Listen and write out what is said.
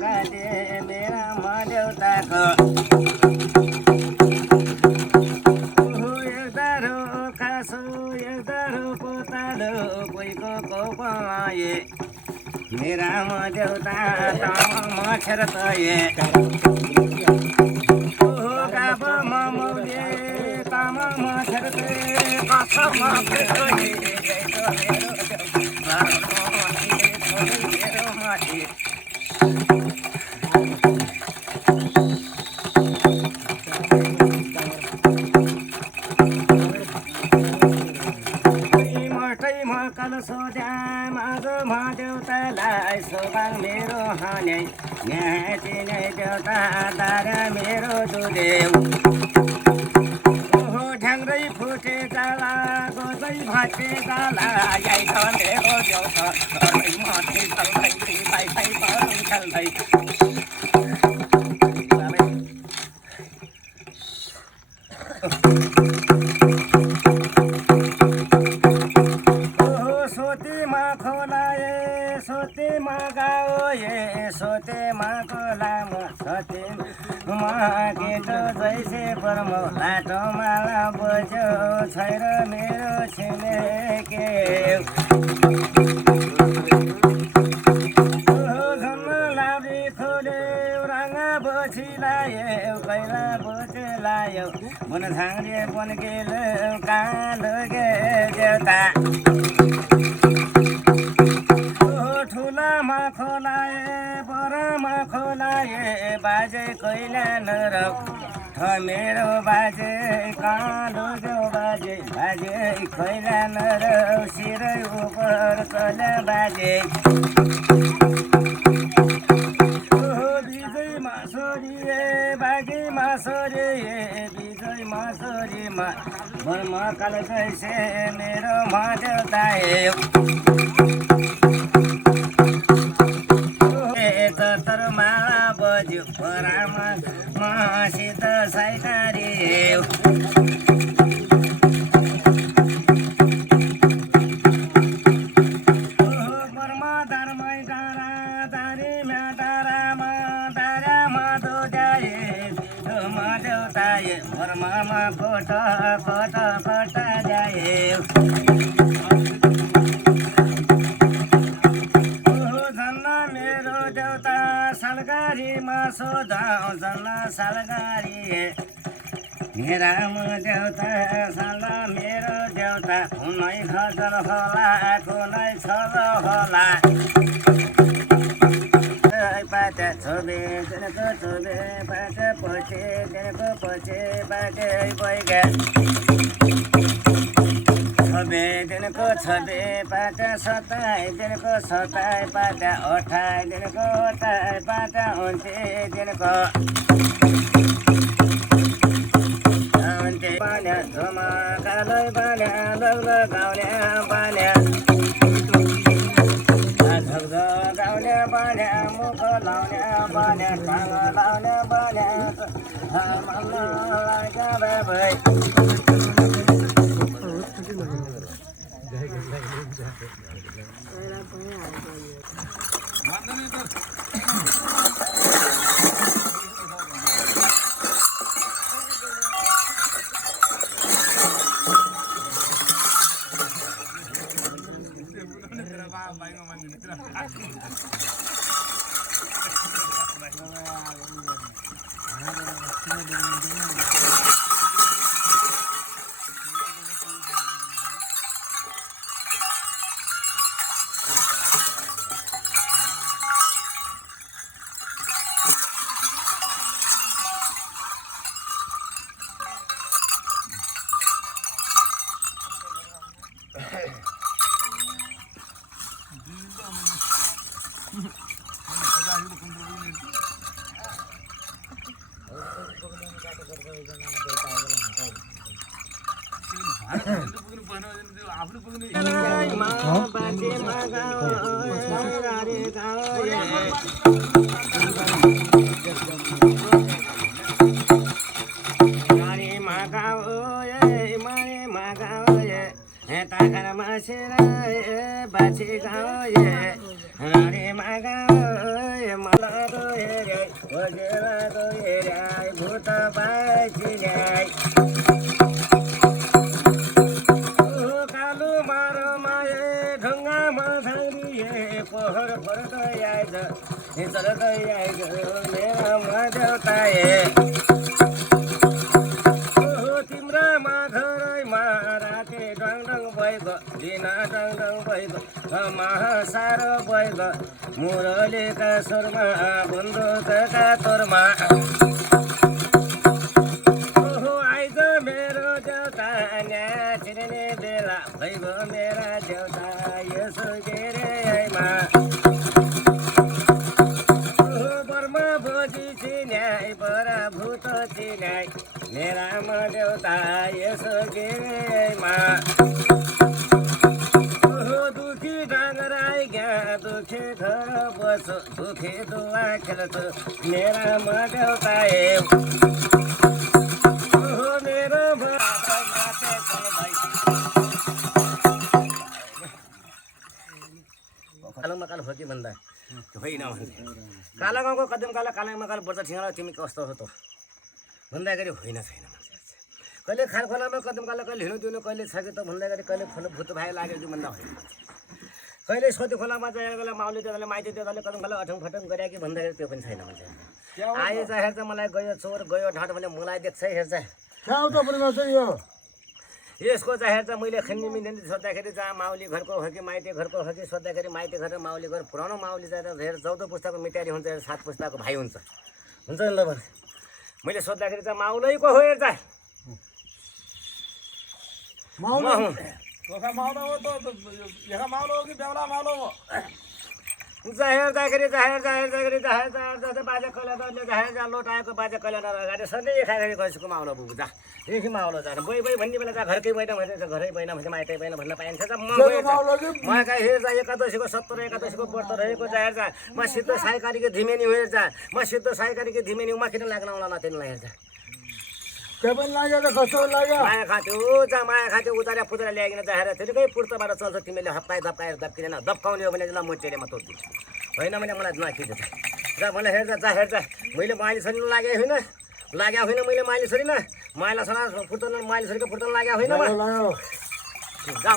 गाडे मेरा देउताको एकदारो खासो एकदारो पोतालो कोहीको कोपलाए मेरा देउता मच्छर तये गाब ममौले तामा मच्छर तये कसमा देउतालाई सोबाङ मेरो हाने यहाँ चिने देउता तारा मेरो दुदेव ओहो ढ्याङ्ग्रै फुटे जाला गोजै भाटे जाला यही छ मेरो देउता माथि चल्दै भाइ भाइ चल्दै सोतेमा गाओ ये सोतेमा लामो सोतेमा केटो जैसे परमो लाटो माला बज्यो छैर मेरो छिमेके झन्न लाउरी खोल्यो राङ्गा बछि लायो कैला बोचे लायो मन झाङ्रे बन गेल कालो गे देउता ठुलामा खोलाए बरामा खोलाए बाजे कोइला नरक मेरो बाजे कालो जो बाजे बाजे कोइला नरक सिरै उपर कला बाजे विजय मासोरी बागी मासोरी विजय मासोरीमा मनमा काल जैसे मेरो देउता माला बज्यो परामा मसित साइकारी बर्मा दारमै डाँडा दारीमा डाँडामा डाँडामा दोजाए देउताए बर्मामा फोट फोट फोट जाए सालगारीमा सोधाउ जल्ला सालगारी मेरा देउता साल मेरो देउता कुनै खजर होला कुनै छल होला बाटा छोबे दिनको छोबे बाटा पछि दिनको पछि बाटे बैगा छबे दिनको छबे बाटा सताई दिनको सताई बाटा अठाई दिनको अठाई बाटा 29 दिनको बान्या झुमा कालै बान्या लग्लो गाउने बान्या झग्झ गाउने बान्या मुख लाउने बान्या टाङ लाउने बान्या लागा मला तो हेऱ्याय वजेला तो हेऱ्याय भूत पायची न्याय कालू मार माये ढोंगा मधारी ये पोहर परत यायचं हे चलत यायचं मेरा मदेवताये तिम्रा माघर माराते डंग डंग बैग दिना डंग डंग बैग महासार बैग मुरली का सुरमा बंदूक का तोरमा आइज मेरो देउता न्या चिने बेला भैग मेरा देउता यसो गेरेमा बर्मा बोजी चिन्याय बरा भूत चिन्याय मेरा म देउता यसो गेरेमा दुखी डाङ्गराई ग्या दुखे घर बस दुखे दुवा खेल्छ मेरा म देउता मेरो कालो मकाल हो कि भन्दा होइन काला गाउँको कदम काला काला मकाल बर्चा ठिङ्गाला तिमी कस्तो हो त भन्दाखेरि होइन छैन कहिले खाल खोलामा कदम काला कहिले हिँड्नु दिनु कहिले छ कि त भन्दाखेरि कहिले खोलो भुत भाइ लाग्यो कि भन्दा होइन कहिले सोती खोलामा चाहिँ बेला माउले त्यो माइती त्यो कदम काला अठङ फटङ गरे कि भन्दाखेरि त्यो पनि छैन मान्छे आएछ हेर्छ मलाई गयो चोर गयो ढाँट भने मलाई देख्छ हेर्छ यसको चाहिँ हेर्छ मैले खन्नी मिन्ने सोद्धाखेरि जहाँ माउली घरको हो कि माइती घरको हो कि सोद्धाखेरि माइती घर र माउली घर पुरानो माउली चाहिँ हेर 14 पुस्ताको मिटारी हुन्छ 7 पुस्ताको भाइ हुन्छ नि ल भने मैले सोद्धाखेरि चाहिँ माउलैको हो हेर्छ हेर्दाखेरि बाजा कैला लोटाएको बाजा कैला अगाडि सधैँ खाँदाखेरि कसैको माउलो बुबु जा देखि माउलो जा गइ गइ भन्ने बेला त घरकै बैना भन्छ घरै बैना भन्छ माइतै बैना भन्न पाइन्छ म कहाँ हेर्छ एकादशीको 70 एकादशीको व्रत रहेको जा हेर्छ म सिद्ध साईकारीको धिमेनी हेर्छ म सिद्ध साईकारीको धिमेनी उमा किन लाग्न आउला तिमीलाई हेर्छ माया खाथ्यो जा माया खाथ्यो उतारे पुतरा ल्याइकन जाहेर त्यतिकै पुर्तबाट चल्छ तिमीले हप्काइ धप्काएर धप्किँदैन धप्काउने हो भने ल म टेलेमा तोड्दिन्छु होइन भने मलाई नखिच जा मलाई हेर्छ जा हेर्छ मैले माइली छोरी लागे होइन मैले माइली छोरी न माइला छोरा पुर्तन माइली छोरीको पुर्तन लाग्यो होइन जा